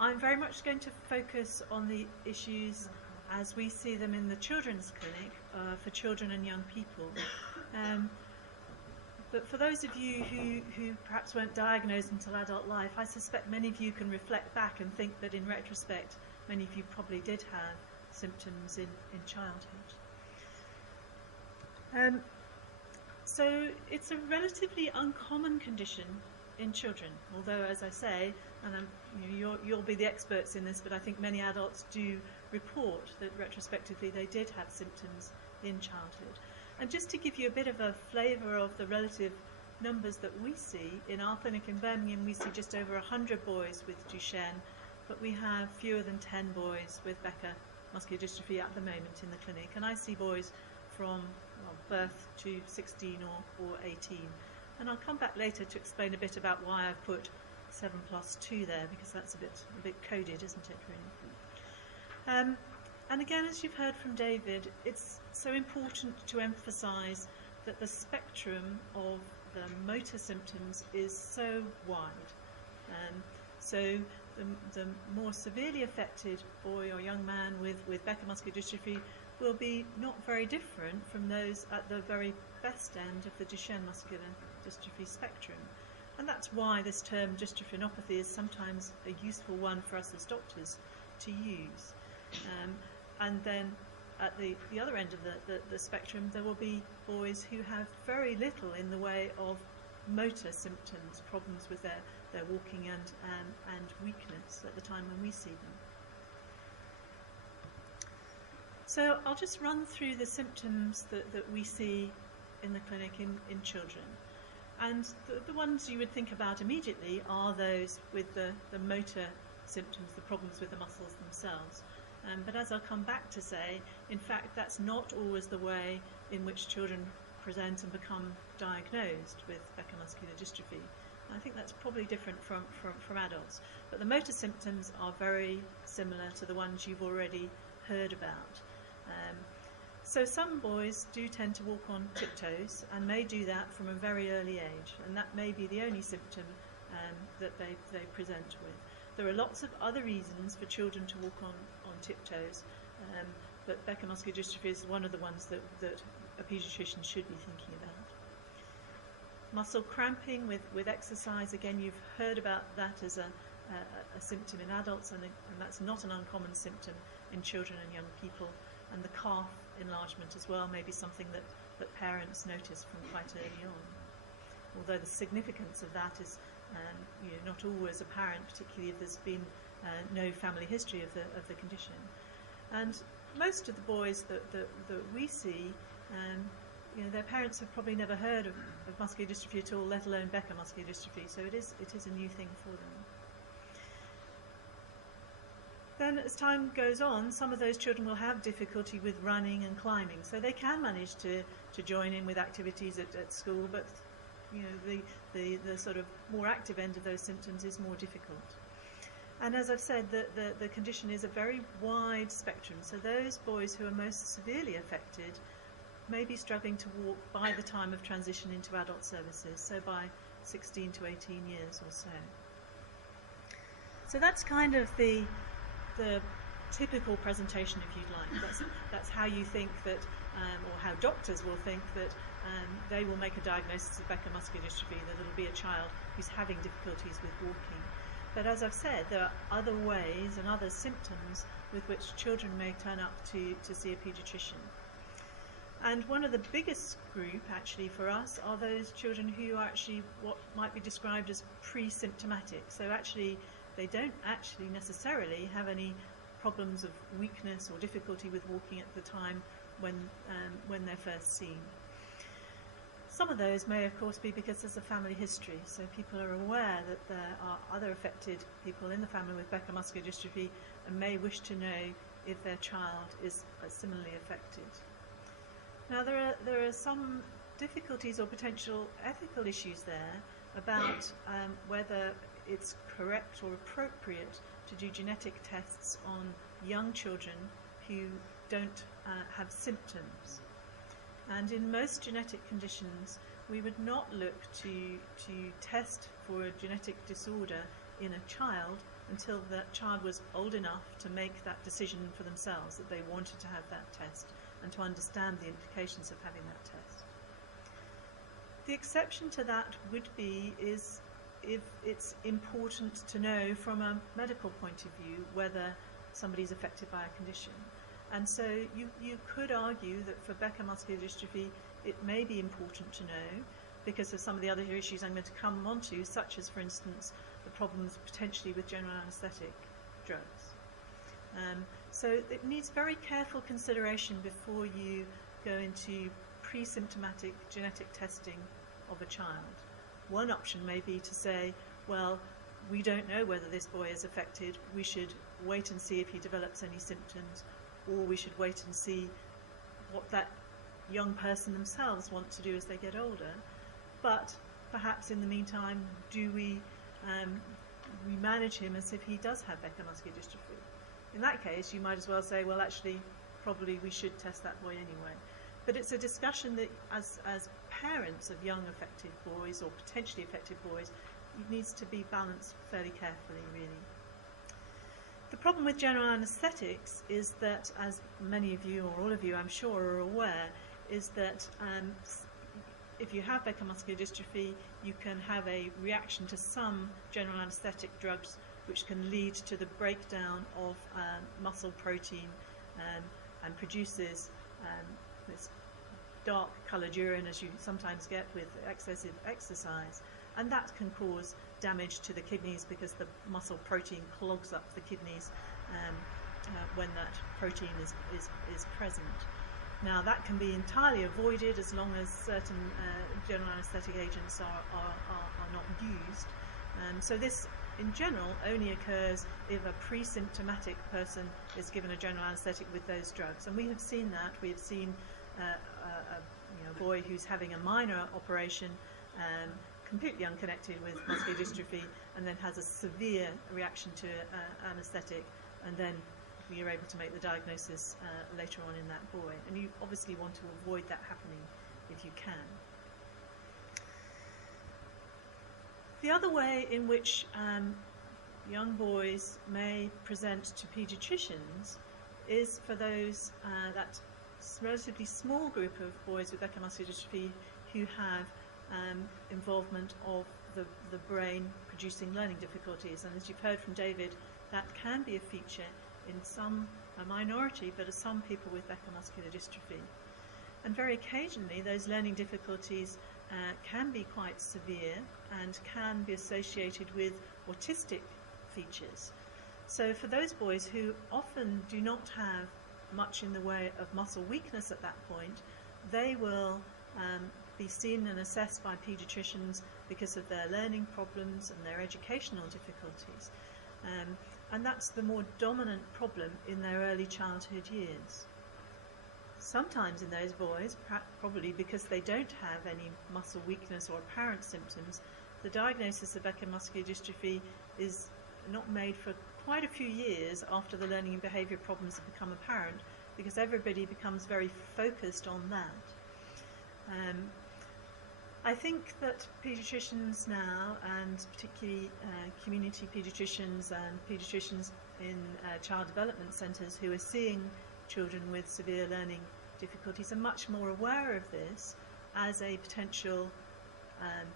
I'm very much going to focus on the issues as we see them in the children's clinic for children and young people. But for those of you who perhaps weren't diagnosed until adult life, I suspect many of you can reflect back and think that in retrospect, many of you probably did have symptoms in childhood. So it's a relatively uncommon condition in children, although, as I say, and you'll be the experts in this, but I think many adults do report that retrospectively they did have symptoms in childhood. And just to give you a bit of a flavour of the relative numbers that we see, in our clinic in Birmingham we see just over 100 boys with Duchenne, but we have fewer than 10 boys with Becker muscular dystrophy at the moment in the clinic. And I see boys from birth to 16 or 18. And I'll come back later to explain a bit about why I've put 7+2 there, because that's a bit coded, isn't it, really? And again, as you've heard from David, it's so important to emphasise that the spectrum of the motor symptoms is so wide. So the more severely affected boy or young man with Becker muscular dystrophy will be not very different from those at the very best end of the Duchenne muscular dystrophy spectrum. And that's why this term dystrophinopathy is sometimes a useful one for us as doctors to use. And then at the other end of the spectrum, there will be boys who have very little in the way of motor symptoms, problems with their walking and weakness at the time when we see them. So I'll just run through the symptoms that we see in the clinic in children. And the ones you would think about immediately are those with the motor symptoms, the problems with the muscles themselves. But as I'll come back to say, in fact, that's not always the way in which children present and become diagnosed with Becker muscular dystrophy. I think that's probably different from adults. But the motor symptoms are very similar to the ones you've already heard about. So some boys do tend to walk on tiptoes and may do that from a very early age, and that may be the only symptom that they present with. There are lots of other reasons for children to walk on tiptoes, but Becker muscular dystrophy is one of the ones that a paediatrician should be thinking about. Muscle cramping with exercise, again, you've heard about that as a symptom in adults, and that's not an uncommon symptom in children and young people. And the calf enlargement as well may be something that parents notice from quite early on. Although the significance of that is not always apparent, particularly if there's been no family history of the condition. And most of the boys that we see, their parents have probably never heard of muscular dystrophy at all, let alone Becker muscular dystrophy, so it is a new thing for them. Then as time goes on, some of those children will have difficulty with running and climbing, so they can manage to join in with activities at school, but the sort of more active end of those symptoms is more difficult. And as I've said, the condition is a very wide spectrum, so those boys who are most severely affected may be struggling to walk by the time of transition into adult services, so by 16 to 18 years or so. So that's kind of the typical presentation, if you'd like. That's how you think that, or how doctors will think that they will make a diagnosis of Becker muscular dystrophy, that it'll be a child who's having difficulties with walking. But as I've said, there are other ways and other symptoms with which children may turn up to see a paediatrician. And one of the biggest group, actually, for us are those children who are actually what might be described as pre-symptomatic. So actually, they don't actually necessarily have any problems of weakness or difficulty with walking at the time when they're first seen. Some of those may, of course, be because there's a family history, so people are aware that there are other affected people in the family with Becker muscular dystrophy and may wish to know if their child is similarly affected. Now, there are some difficulties or potential ethical issues there about whether it's correct or appropriate to do genetic tests on young children who don't have symptoms. And in most genetic conditions, we would not look to test for a genetic disorder in a child until that child was old enough to make that decision for themselves, that they wanted to have that test and to understand the implications of having that test. The exception to that would be is if it's important to know from a medical point of view whether somebody's affected by a condition. And so you could argue that for Becker muscular dystrophy it may be important to know because of some of the other issues I'm going to come on to, such as, for instance, the problems potentially with general anaesthetic drugs. So it needs very careful consideration before you go into pre-symptomatic genetic testing of a child. One option may be to say, well, we don't know whether this boy is affected, we should wait and see if he develops any symptoms, or we should wait and see what that young person themselves want to do as they get older. But perhaps in the meantime, do we manage him as if he does have Becker muscular dystrophy? In that case, you might as well say, well, actually, probably we should test that boy anyway. But it's a discussion that, as parents of young affected boys or potentially affected boys, it needs to be balanced fairly carefully, really. The problem with general anaesthetics is that, as many of you, or all of you, I'm sure, are aware, is that if you have Becker muscular dystrophy, you can have a reaction to some general anaesthetic drugs which can lead to the breakdown of muscle protein and produces this dark coloured urine, as you sometimes get with excessive exercise, and that can cause damage to the kidneys because the muscle protein clogs up the kidneys when that protein is present. Now that can be entirely avoided as long as certain general anaesthetic agents are not used. So this in general only occurs if a pre-symptomatic person is given a general anaesthetic with those drugs, and we have seen that. We have seen a boy who's having a minor operation, completely unconnected with muscular dystrophy, and then has a severe reaction to anaesthetic, and then you're able to make the diagnosis later on in that boy. And you obviously want to avoid that happening if you can. The other way in which young boys may present to paediatricians is for those, that relatively small group of boys with Becker muscular dystrophy who have involvement of the brain producing learning difficulties. And as you've heard from David, that can be a feature in a minority, but some people with Becker muscular dystrophy. And very occasionally those learning difficulties can be quite severe and can be associated with autistic features. So for those boys who often do not have much in the way of muscle weakness at that point, they will be seen and assessed by paediatricians because of their learning problems and their educational difficulties. And that's the more dominant problem in their early childhood years. Sometimes in those boys, probably because they don't have any muscle weakness or apparent symptoms, the diagnosis of Becker muscular dystrophy is not made for quite a few years after the learning and behaviour problems have become apparent, because everybody becomes very focused on that. I think that paediatricians now, and particularly community paediatricians and paediatricians in child development centres who are seeing children with severe learning difficulties, are much more aware of this as a potential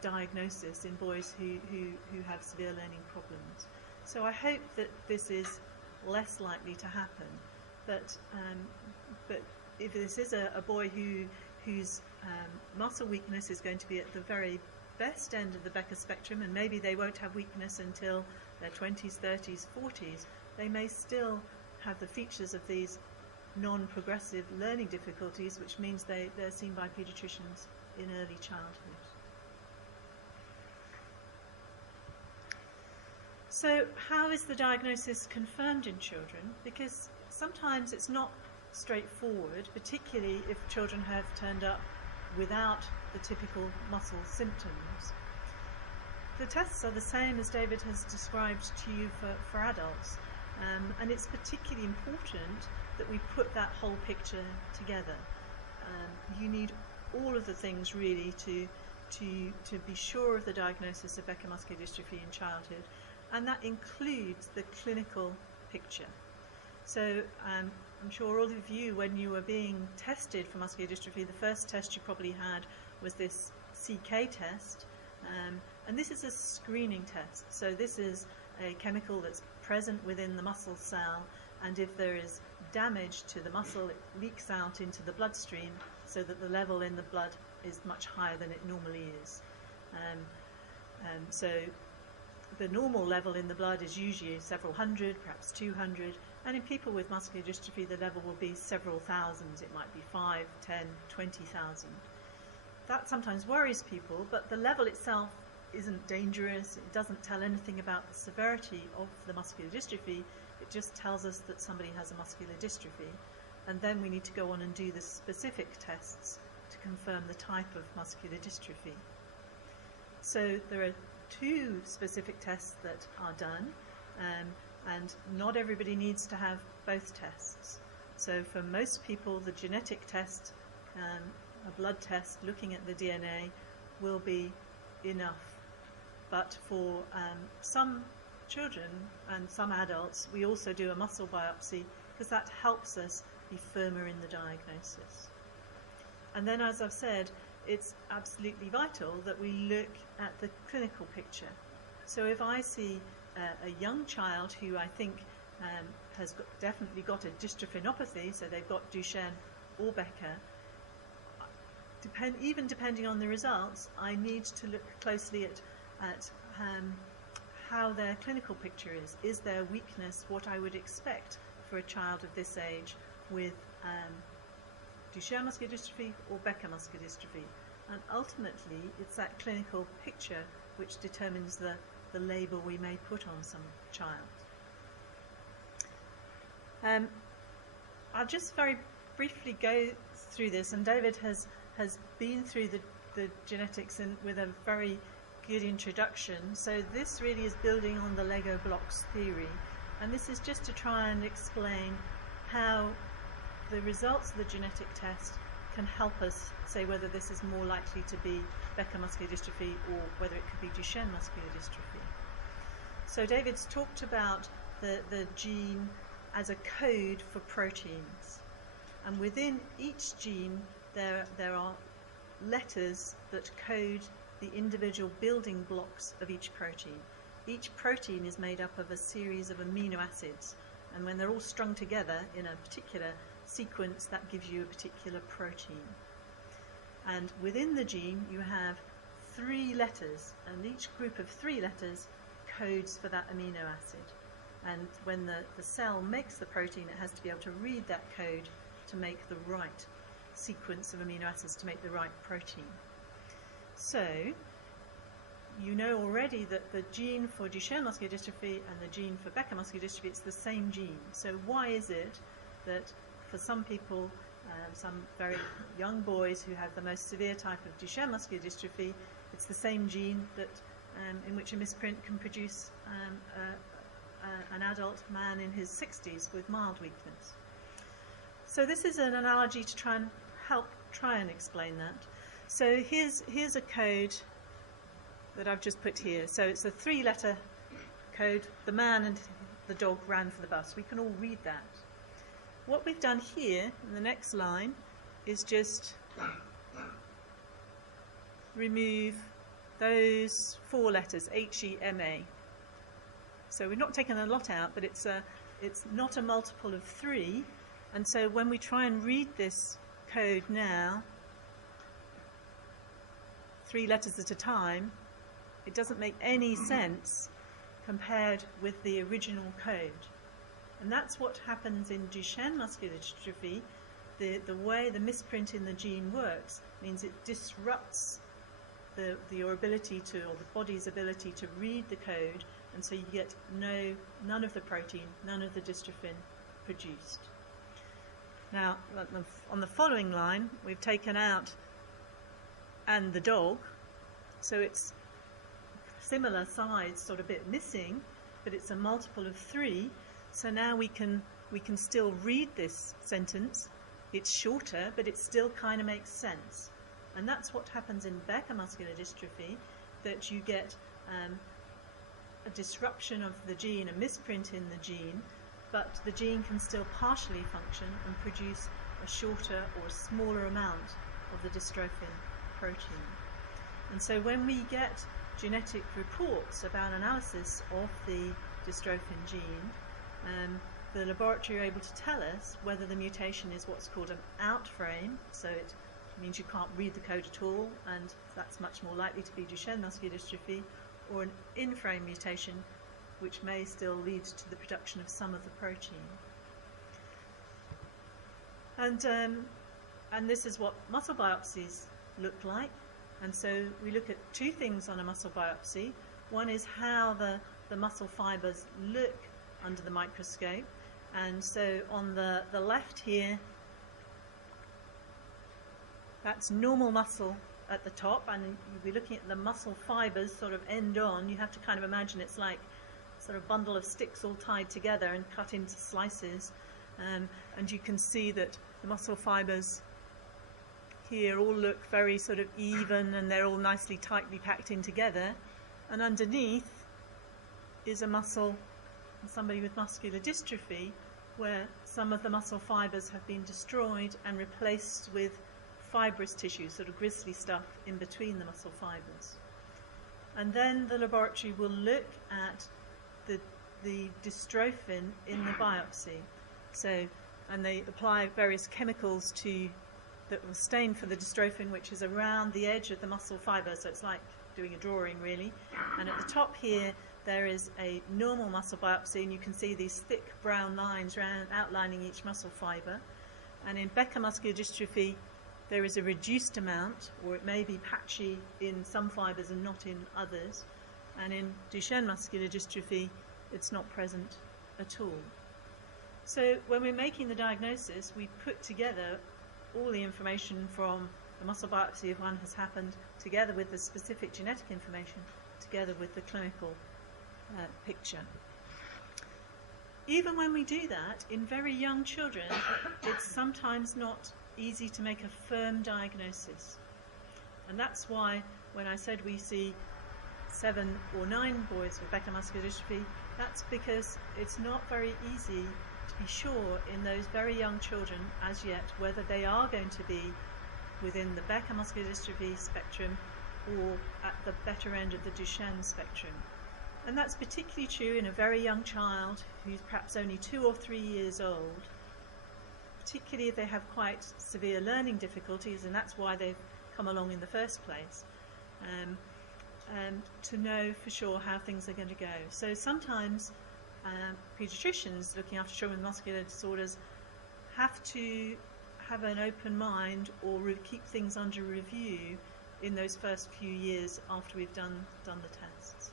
diagnosis in boys who have severe learning problems. So I hope that this is less likely to happen. But if this is a boy whose muscle weakness is going to be at the very best end of the Becker spectrum, and maybe they won't have weakness until their 20s, 30s, 40s, they may still have the features of these non-progressive learning difficulties, which means they're seen by paediatricians in early childhood. So how is the diagnosis confirmed in children? Because sometimes it's not straightforward, particularly if children have turned up without the typical muscle symptoms. The tests are the same as David has described to you for adults, and it's particularly important that we put that whole picture together. You need all of the things really to be sure of the diagnosis of Becker muscular dystrophy in childhood, and that includes the clinical picture. So I'm sure all of you, when you were being tested for muscular dystrophy, the first test you probably had was this CK test, and this is a screening test. So this is a chemical that's present within the muscle cell, and if there is damage to the muscle, it leaks out into the bloodstream so that the level in the blood is much higher than it normally is. So the normal level in the blood is usually several hundred, perhaps 200, and in people with muscular dystrophy the level will be several thousands. It might be 5, 10, 20,000. That sometimes worries people, but the level itself isn't dangerous. It doesn't tell anything about the severity of the muscular dystrophy. It just tells us that somebody has a muscular dystrophy, and then we need to go on and do the specific tests to confirm the type of muscular dystrophy. So there are 2 specific tests that are done, and not everybody needs to have both tests. So for most people, the genetic test, a blood test looking at the DNA, will be enough. But for some children and some adults, we also do a muscle biopsy because that helps us be firmer in the diagnosis. And then, as I've said, it's absolutely vital that we look at the clinical picture. So if I see a young child who I think has definitely got a dystrophinopathy, so they've got Duchenne or Becker, even depending on the results, I need to look closely at how their clinical picture is. Is their weakness what I would expect for a child of this age with Duchenne muscular dystrophy or Becker muscular dystrophy? And ultimately, it's that clinical picture which determines the label we may put on some child. I'll just very briefly go through this, and David has been through the genetics with a very good introduction. So this really is building on the Lego blocks theory, and this is just to try and explain how the results of the genetic test can help us say whether this is more likely to be Becker muscular dystrophy or whether it could be Duchenne muscular dystrophy. So David's talked about the gene as a code for proteins, and within each gene there are letters that code the individual building blocks of each protein. Each protein is made up of a series of amino acids, and when they're all strung together in a particular sequence, that gives you a particular protein. And within the gene you have 3 letters, and each group of 3 letters codes for that amino acid. And when the cell makes the protein, it has to be able to read that code to make the right sequence of amino acids to make the right protein. So you know already that the gene for Duchenne muscular dystrophy and the gene for Becker muscular dystrophy, it's the same gene. So why is it that for some people, some very young boys who have the most severe type of Duchenne muscular dystrophy, it's the same gene that in which a misprint can produce an adult man in his 60s with mild weakness? So this is an analogy to try and explain that. So here's a code that I've just put here. So it's a 3-letter code. The man and the dog ran for the bus. We can all read that. What we've done here in the next line is just remove those 4 letters, H-E-M-A. So we've not taken a lot out, but it's not a multiple of 3. And so when we try and read this code now, 3 letters at a time, it doesn't make any sense compared with the original code. And that's what happens in Duchenne muscular dystrophy. The way the misprint in the gene works means it disrupts your ability to, or the body's ability to read the code, and so you get none of the protein, none of the dystrophin produced. Now, on the following line, we've taken out and the dog, so it's similar size, sort of bit missing, but it's a multiple of 3. So now we can still read this sentence. It's shorter, but it still kind of makes sense. And that's what happens in Becker muscular dystrophy, that you get a disruption of the gene, a misprint in the gene, but the gene can still partially function and produce a shorter or a smaller amount of the dystrophin protein. And so when we get genetic reports about analysis of the dystrophin gene, the laboratory are able to tell us whether the mutation is what's called an outframe, so it means you can't read the code at all, and that's much more likely to be Duchenne muscular dystrophy, or an inframe mutation, which may still lead to the production of some of the protein. And this is what muscle biopsies look like. And so we look at two things on a muscle biopsy. One is how the muscle fibers look under the microscope. And so on the left here, that's normal muscle at the top, and you'll be looking at the muscle fibers sort of end on. You have to kind of imagine it's like sort of bundle of sticks all tied together and cut into slices. And you can see that the muscle fibers here all look very sort of even, and they're all nicely tightly packed in together. And underneath is a muscle, somebody with muscular dystrophy, where some of the muscle fibers have been destroyed and replaced with fibrous tissue, sort of gristly stuff in between the muscle fibers. And then the laboratory will look at the dystrophin in the biopsy. So, and they apply various chemicals that will stain for the dystrophin, which is around the edge of the muscle fiber. So it's like doing a drawing, really. And at the top here, there is a normal muscle biopsy, and you can see these thick brown lines outlining each muscle fiber. And in Becker muscular dystrophy, there is a reduced amount, or it may be patchy in some fibers and not in others. And in Duchenne muscular dystrophy, it's not present at all. So when we're making the diagnosis, we put together all the information from the muscle biopsy if one has happened, together with the specific genetic information, together with the clinical picture. Even when we do that, in very young children, it's sometimes not easy to make a firm diagnosis. And that's why when I said we see 7 or 9 boys with Becker muscular dystrophy, that's because it's not very easy to be sure in those very young children as yet whether they are going to be within the Becker muscular dystrophy spectrum or at the better end of the Duchenne spectrum. And that's particularly true in a very young child who's perhaps only 2 or 3 years old, particularly if they have quite severe learning difficulties, and that's why they've come along in the first place, to know for sure how things are going to go. So sometimes paediatricians looking after children with muscular disorders have to have an open mind or keep things under review in those first few years after we've done the tests.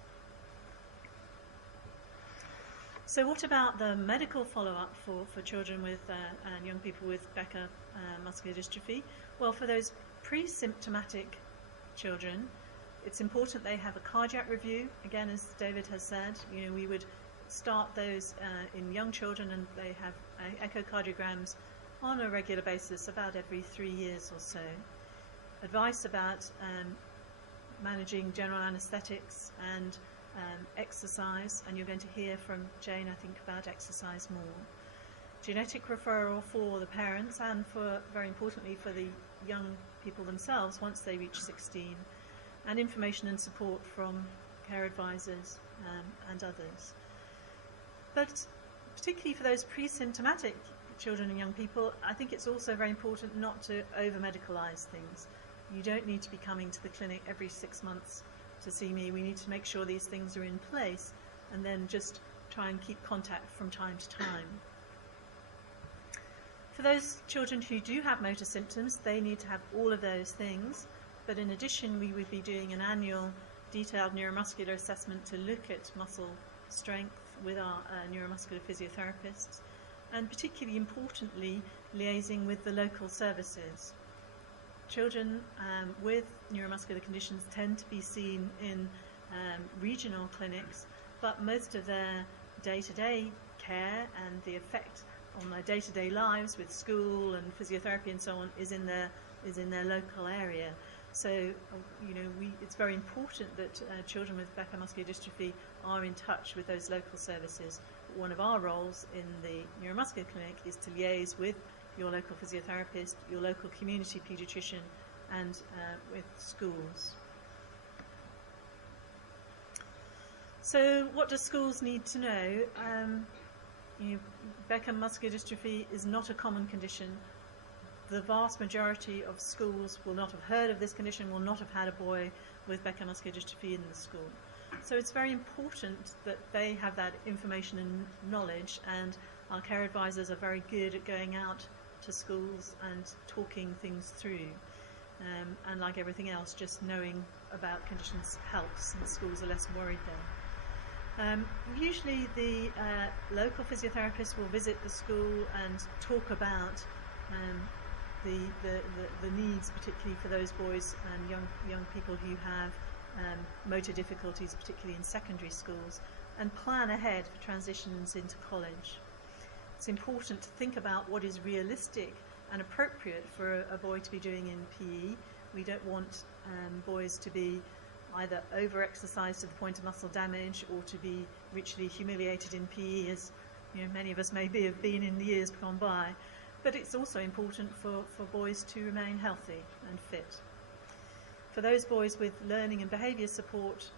So what about the medical follow-up for children with and young people with Becker muscular dystrophy? Well, for those pre-symptomatic children, it's important they have a cardiac review. Again, as David has said, we would start those in young children, and they have echocardiograms on a regular basis about every 3 years or so. Advice about managing general anaesthetics and exercise, and you're going to hear from Jane, I think, about exercise more. Genetic referral for the parents, and very importantly for the young people themselves once they reach 16, and information and support from care advisors and others. But particularly for those pre-symptomatic children and young people, I think it's also very important not to over-medicalise things. You don't need to be coming to the clinic every 6 months to see me. We need to make sure these things are in place, and then just try and keep contact from time to time. For those children who do have motor symptoms, they need to have all of those things, but in addition we would be doing an annual detailed neuromuscular assessment to look at muscle strength with our neuromuscular physiotherapists, and particularly importantly liaising with the local services. Children with neuromuscular conditions tend to be seen in regional clinics, but most of their day-to-day care and the effect on their day-to-day lives with school and physiotherapy and so on is in their local area. So, it's very important that children with Becker muscular dystrophy are in touch with those local services. One of our roles in the neuromuscular clinic is to liaise with your local physiotherapist, your local community paediatrician, and with schools. So what do schools need to know? Becker muscular dystrophy is not a common condition. The vast majority of schools will not have heard of this condition, will not have had a boy with Becker muscular dystrophy in the school. So it's very important that they have that information and knowledge, and our care advisors are very good at going out to schools and talking things through. And like everything else, just knowing about conditions helps, and schools are less worried then. Usually the local physiotherapist will visit the school and talk about the needs, particularly for those boys and young people who have motor difficulties, particularly in secondary schools, and plan ahead for transitions into college. It's important to think about what is realistic and appropriate for a boy to be doing in PE. We don't want boys to be either over-exercised to the point of muscle damage or to be richly humiliated in PE, as many of us maybe have been in the years gone by. But it's also important for boys to remain healthy and fit. For those boys with learning and behaviour support,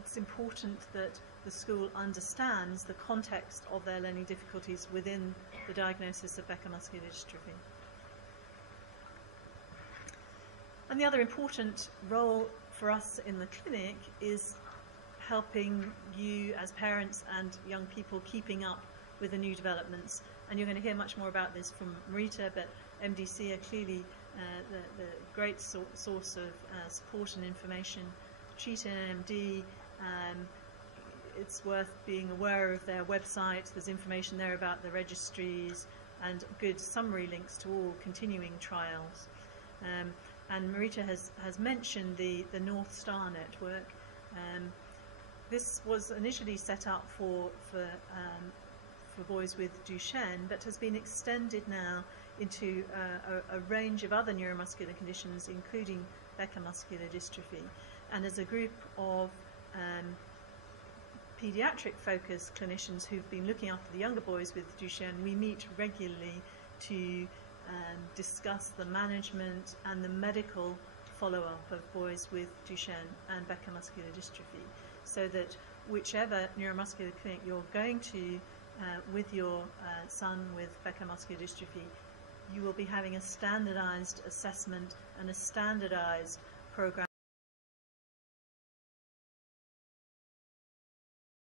it's important that the school understands the context of their learning difficulties within the diagnosis of Becker muscular dystrophy. And the other important role for us in the clinic is helping you as parents and young people keeping up with the new developments. And you're going to hear much more about this from Marita, but MDC are clearly the great source of support and information. Cheetah and MD, it's worth being aware of their website. There's information there about the registries and good summary links to all continuing trials. And Marita has mentioned the North Star network. This was initially set up for boys with Duchenne, but has been extended now into a range of other neuromuscular conditions, including Becker muscular dystrophy. And as a group of paediatric focused clinicians who've been looking after the younger boys with Duchenne, we meet regularly to discuss the management and the medical follow-up of boys with Duchenne and Becker muscular dystrophy, so that whichever neuromuscular clinic you're going to with your son with Becker muscular dystrophy, you will be having a standardized assessment and a standardized program